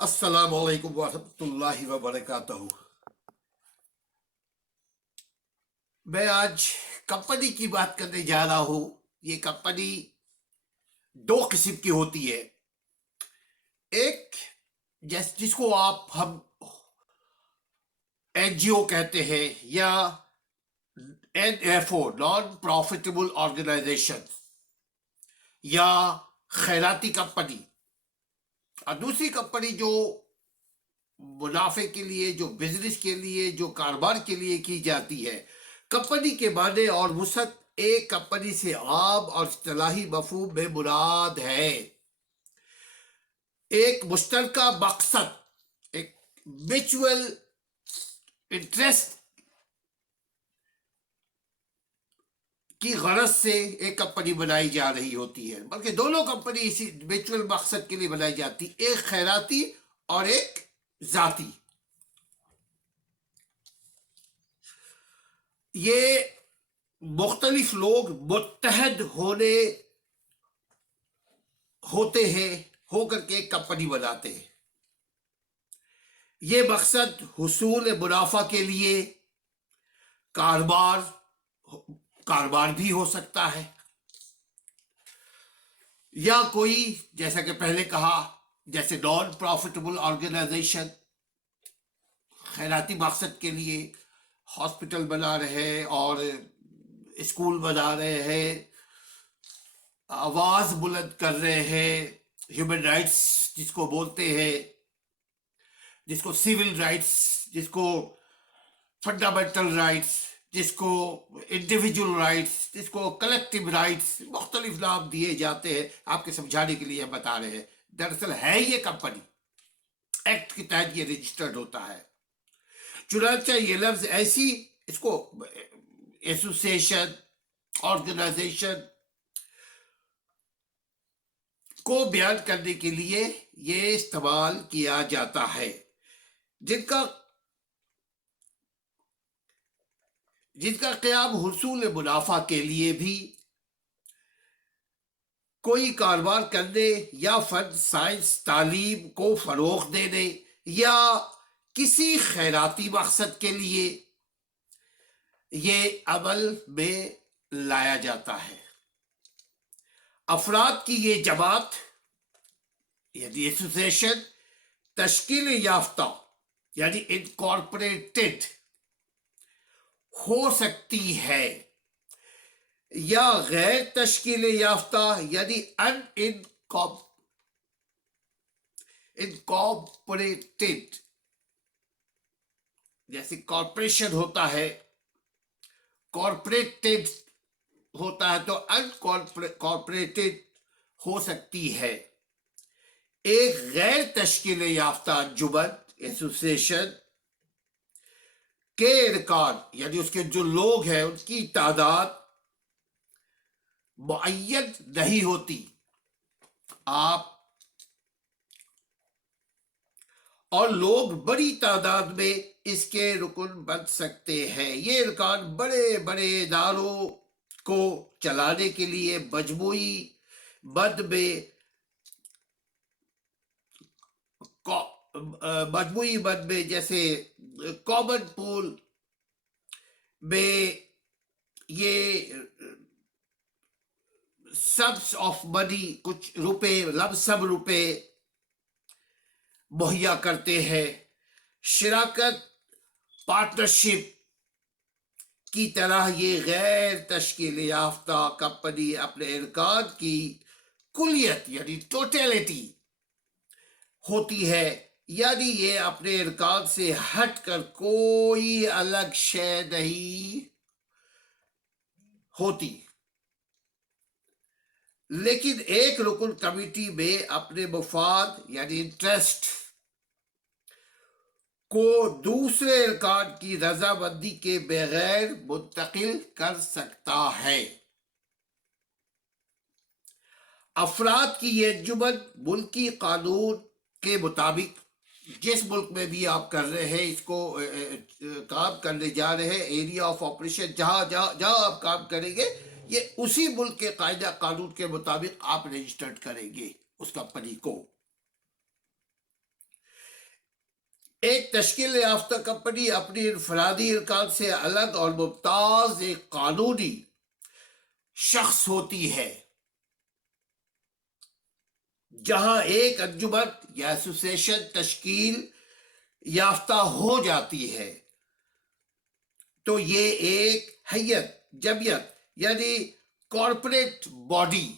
السلام علیکم ورحمۃ اللہ وبرکاتہ۔ میں آج کمپنی کی بات کرنے جا رہا ہوں۔ یہ کمپنی دو قسم کی ہوتی ہے۔ ایک جس کو ہم این جی او کہتے ہیں، یا N F O, non profitable organisation, یا خیراتی کمپنی۔ اور دوسری کمپنی جو منافع کے لیے، جو بزنس کے لیے، جو کاروبار کے لیے کی جاتی ہے۔ کمپنی کے معنی اور وسعت ایک کمپنی سے عام اور اصطلاحی مفہوم میں مراد ہے ایک مشترکہ مقصد، ایک میچول انٹرسٹ کی غرض سے ایک کمپنی بنائی جا رہی ہوتی ہے، بلکہ دونوں کمپنی اسی میچول مقصد کے لیے بنائی جاتی، ایک خیراتی اور ایک ذاتی۔ یہ مختلف لوگ متحد ہوتے ہیں، ہو کر کے ایک کمپنی بناتے ہیں۔ یہ مقصد حصول منافع کے لیے کاروبار بھی ہو سکتا ہے، یا کوئی، جیسا کہ پہلے کہا، جیسے نان پروفیٹیبل آرگنائزیشن، خیراتی مقصد کے لیے ہاسپٹل بنا رہے ہیں اور اسکول بنا رہے ہیں، آواز بلند کر رہے ہیں، ہیومن رائٹس جس کو بولتے ہیں، جس کو سول رائٹس، جس کو فنڈامنٹل رائٹس، جس کو انڈیویجول رائٹس، جس کو کلیکٹیو رائٹس، مختلف نام دیے جاتے ہیں۔ آپ کے سمجھانے کے لیے ہم بتا رہے ہیں، دراصل ہے یہ کمپنی ایکٹ کے تحت یہ رجسٹرڈ ہوتا ہے۔ چنانچہ یہ لفظ اس کو ایسوسیشن، آرگنائزیشن کو بیان کرنے کے لیے یہ استعمال کیا جاتا ہے، جن کا قیام حصول منافع کے لیے بھی، کوئی کاروبار کرنے، یا فن، سائنس، تعلیم کو فروغ دینے، یا کسی خیراتی مقصد کے لیے یہ عمل میں لایا جاتا ہے۔ افراد کی یہ جماعت یعنی ایسوسیشن تشکیل یافتہ یعنی انکارپوریٹڈ ہو سکتی ہے، یا غیر تشکیل یافتہ یعنی انکارپوریٹڈ، جیسے کارپوریشن ہوتا ہے، کارپوریٹڈ ہوتا ہے، تو انکارپوریٹڈ ہو سکتی ہے۔ ایک غیر تشکیل یافتہ انجمن، ایسوسیشن کے ارکان یعنی اس کے جو لوگ ہیں ان کی تعداد معین نہیں ہوتی، اور لوگ بڑی تعداد میں اس کے رکن بن سکتے ہیں۔ یہ ارکان بڑے بڑے اداروں کو چلانے کے لیے مجموعی مد میں جیسے کامن پول میں یہ سمس آف منی، کچھ روپے، لمسم روپے مہیا کرتے ہیں۔ شراکت، پارٹنرشپ کی طرح یہ غیر تشکیل یافتہ کمپنی اپنے ارکان کی کلیت یعنی ٹوٹیلٹی ہوتی ہے، یعنی یہ اپنے ارکان سے ہٹ کر کوئی الگ شے نہیں ہوتی، لیکن ایک رکن کمیٹی میں اپنے مفاد یعنی انٹرسٹ کو دوسرے ارکان کی رضامندی کے بغیر منتقل کر سکتا ہے۔ افراد کی یہ انجمن ملکی قانون کے مطابق، جس ملک میں بھی آپ کر رہے ہیں، اس کو کام کرنے جا رہے ہیں، ایریا آف آپریشن جہاں آپ کام کریں گے، یہ اسی ملک کے قاعدہ قانون کے مطابق آپ رجسٹرڈ کریں گے اس کمپنی کو۔ ایک تشکیل یافتہ کمپنی اپنی انفرادی ارکان سے الگ اور ممتاز ایک قانونی شخص ہوتی ہے جہاں ایک انجمن یا ایسوسیشن تشکیل یافتہ ہو جاتی ہے تو یہ ایک ہیئت جمعیت یعنی کارپوریٹ باڈی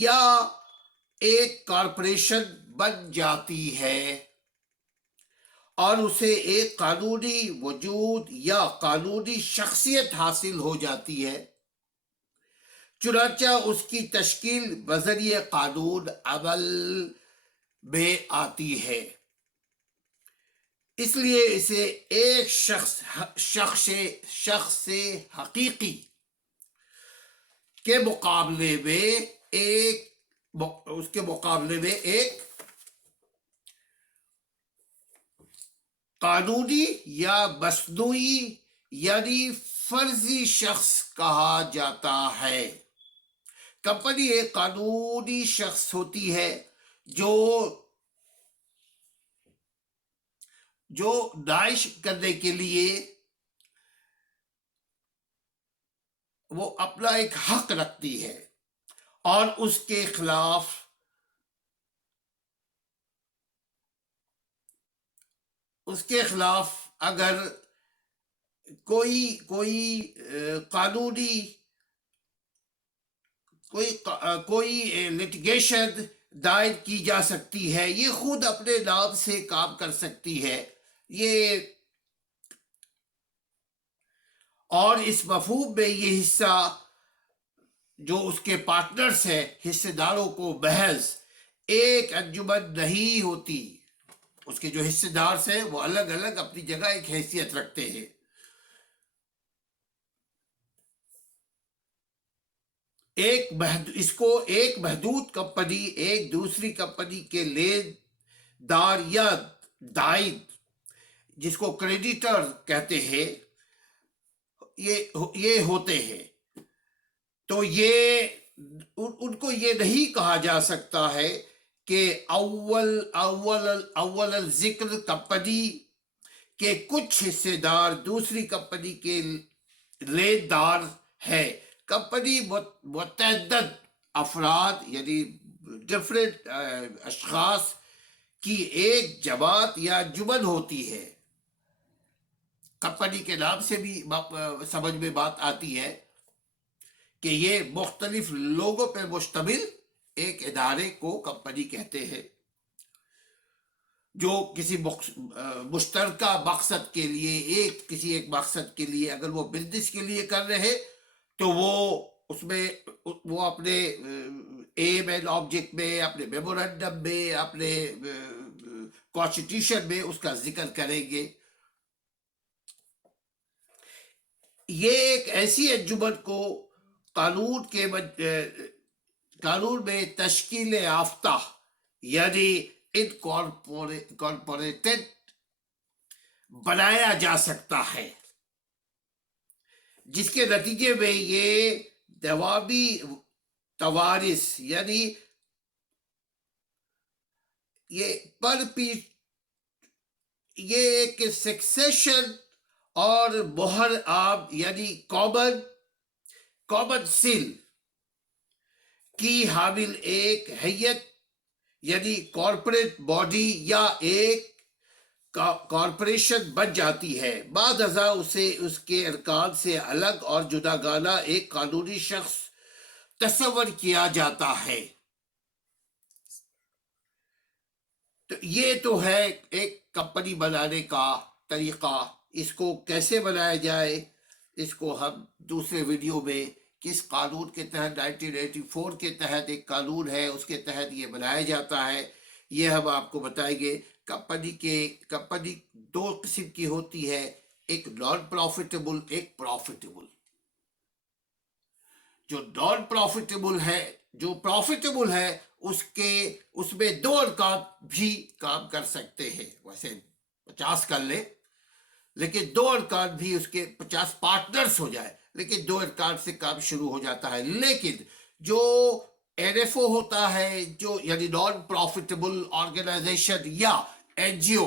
یا ایک کارپوریشن بن جاتی ہے اور اسے ایک قانونی وجود یا قانونی شخصیت حاصل ہو جاتی ہے، چنانچہ اس کی تشکیل بذریعہ قانون عمل میں آتی ہے۔ اس لیے اسے ایک شخص حقیقی کے مقابلے میں ایک قانونی یا مصنوعی یعنی فرضی شخص کہا جاتا ہے۔ کمپنی ایک قانونی شخص ہوتی ہے جو داعش کرنے کے لیے وہ اپنا ایک حق رکھتی ہے اور اس کے خلاف اگر کوئی لٹیگیشن دائر کی جا سکتی ہے، یہ خود اپنے نام سے کام کر سکتی ہے، اور اس مفہوم میں یہ حصہ جو اس کے پارٹنرز ہیں حصے داروں کو محض ایک انجمن نہیں ہوتی، اس کے جو حصے دار ہیں وہ الگ الگ اپنی جگہ ایک حیثیت رکھتے ہیں۔ اس کو ایک محدود کمپنی ایک دوسری کمپنی کے لین دار یا دائن جس کو کریڈیٹر کہتے ہیں یہ ہوتے ہیں، تو ان کو یہ نہیں کہا جا سکتا ہے کہ اول ذکر کمپنی کے کچھ حصے دار دوسری کمپنی کے لین دار ہے۔ کمپنی متعدد افراد یعنی ڈفرینٹ اشخاص کی ایک جماعت یا انجمن ہوتی ہے۔ کمپنی کے نام سے بھی سمجھ میں بات آتی ہے کہ یہ مختلف لوگوں پر مشتمل ایک ادارے کو کمپنی کہتے ہیں، جو کسی مشترکہ مقصد کے لیے کسی ایک مقصد کے لیے اگر وہ بزنس کے لیے کر رہے تو وہ اپنے ایم اینڈ آبجیکٹ میں، اپنے میمورنڈم میں، اپنے کانسٹیٹیوشن میں اس کا ذکر کریں گے۔ یہ ایک ایسی انجمن کو قانون میں تشکیل یافتہ یعنی انکارپوریٹڈ بنایا جا سکتا ہے، جس کے نتیجے میں یہ دوامی توارث یعنی یہ ایک سکسیشن اور مہر عام یعنی کامن سیل کی حامل ایک ہیئت یعنی کارپوریٹ باڈی یا ایک کارپوریشن بن جاتی ہے۔ بعد ازاں اسے اس کے ارکان سے الگ اور جداگانہ ایک قانونی شخص تصور کیا جاتا ہے۔ تو یہ تو ہے ایک کمپنی بنانے کا طریقہ۔ اس کو کیسے بنایا جائے، اس کو ہم دوسرے ویڈیو میں کس قانون کے تحت 1984 کے تحت ایک قانون ہے اس کے تحت یہ بنایا جاتا ہے، یہ ہم آپ کو بتائیں گے۔ کمپنی دو قسم کی ہوتی ہے، ایک نان پروفیٹیبل، ایک پروفیٹیبل۔ جو نان پروفیٹیبل ہے، جو پروفیٹیبل ہے اس میں دو ارکان بھی کام کر سکتے ہیں، ویسے 50 کر لے لیکن دو ارکان بھی اس کے 50 پارٹنرز ہو جائے لیکن دو ارکان سے کام شروع ہو جاتا ہے۔ لیکن جو NFO ہوتا ہے جو یعنی نان پروفیٹیبل آرگنائزیشن یا NGO,